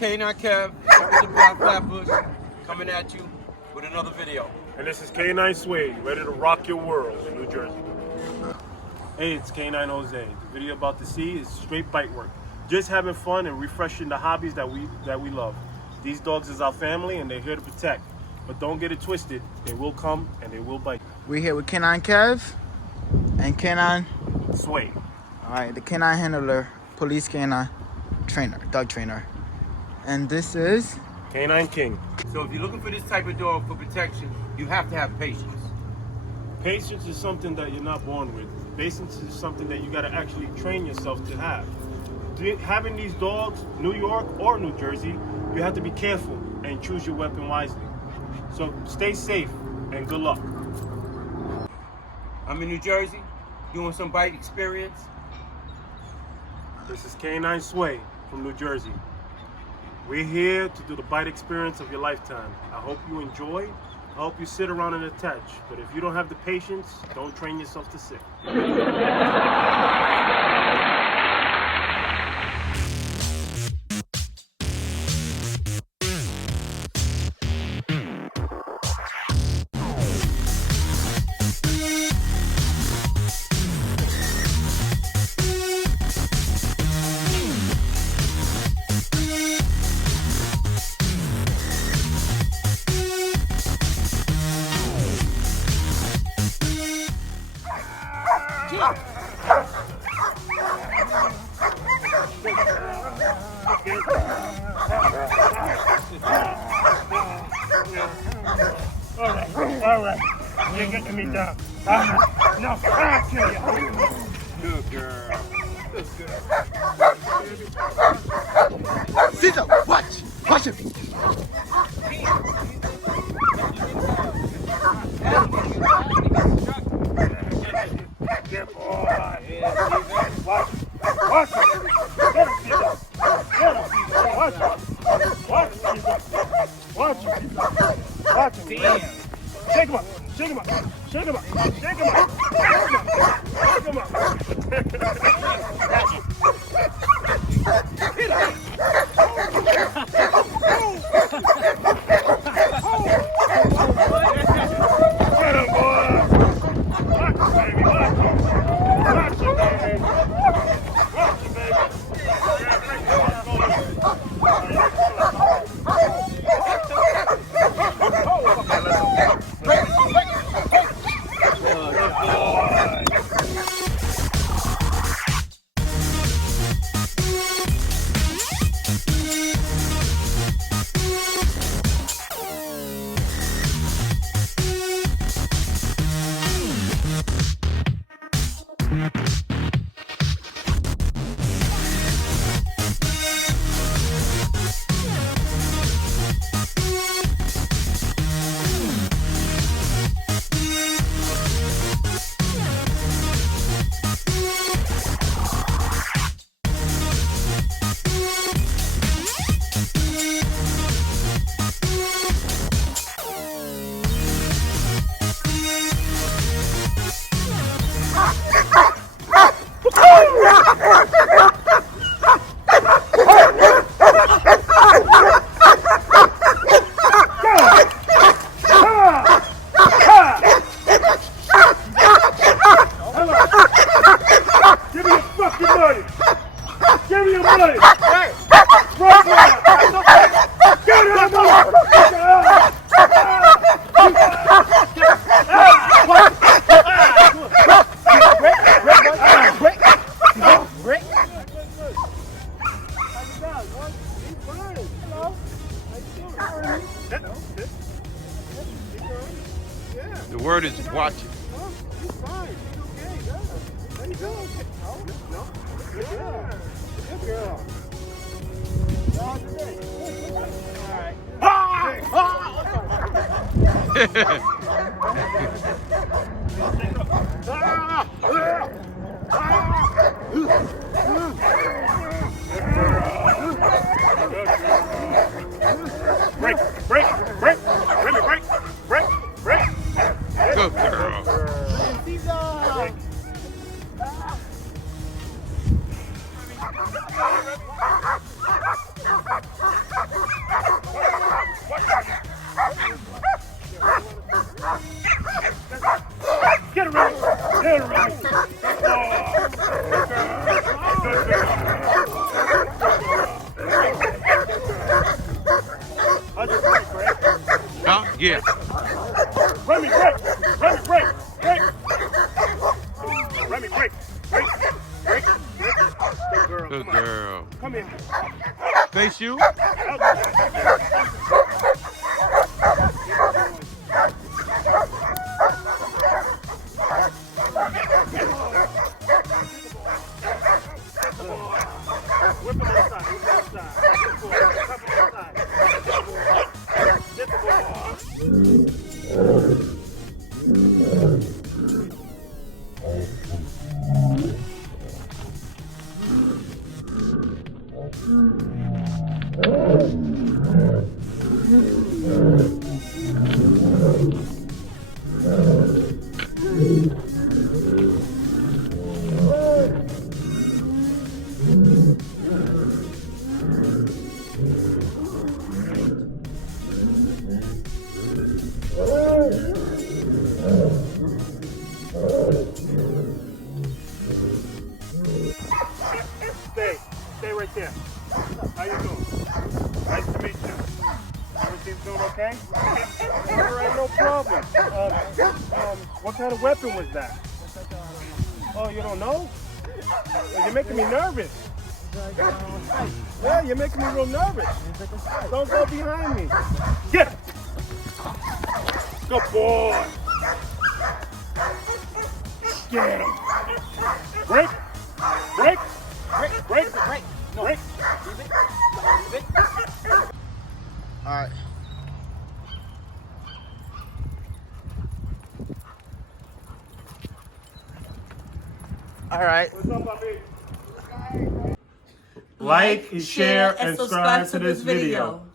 Canine Kev with the Black Flatbush coming at you with another video. And this is Canine Sway, ready to rock your world in New Jersey. Hey, it's Canine Jose. The video about to see is straight bite work. Just having fun and refreshing the hobbies that we love. These dogs is our family and they're here to protect. But don't get it twisted, they will come and they will bite. We're here with Canine Kev and Canine Sway. All right, the canine handler, police canine trainer, dog trainer. And this is Canine King. So if you're looking for this type of dog for protection, you have to have patience. Patience is something that you're not born with. Patience is something that you got to actually train yourself to have. Having these dogs, New York or New Jersey, you have to be careful and choose your weapon wisely. So stay safe and good luck. I'm in New Jersey, doing some bite experience. This is Canine Sway from New Jersey. We're here to do the bite experience of your lifetime. I hope you enjoy. I hope you sit around and attach. But if you don't have the patience, don't train yourself to sit. All right. You're getting me down. No, I'll kill you. Good girl. Good girl. Caesar, watch him. Good boy. Watch him. Get him, Caesar. Watch him. Watch him. Watch him. Damn. Shake him up. Shake him up. Shake him up. Shake him up. Shake him up. Shake him Get him, boy. Watch him, baby. Watch him, baby. Watch him, baby. Give me your money! Hey! Right now! Give me your money! The word is watch it. He's fine. He's okay. Yeah. There you go. No. Good girl. Good girl. All right. Break. Good girl. Caesar! Get right. Good boy. Good girl. How'd you break, Greg? Huh? Yeah. Remy, break. Remy, break. Break. Remy, break. Break. Break. Good girl. Good Come on. girl. Come here. Face you. Whip him inside. Whip him inside. Good boy. Come inside. Good boy. Get the ball. Stay right there. How you doing? Nice to meet you. Everything's doing okay? All right, no problem. What kind of weapon was that? Oh, you don't know? Well, you're making me nervous. Yeah, you're making me real nervous. Don't go behind me. Get him. Good boy. Get him. Break. Break. Break. Break. Break. No. Break. All right. All right. What's up, Bobby? Like, share, and subscribe to this video.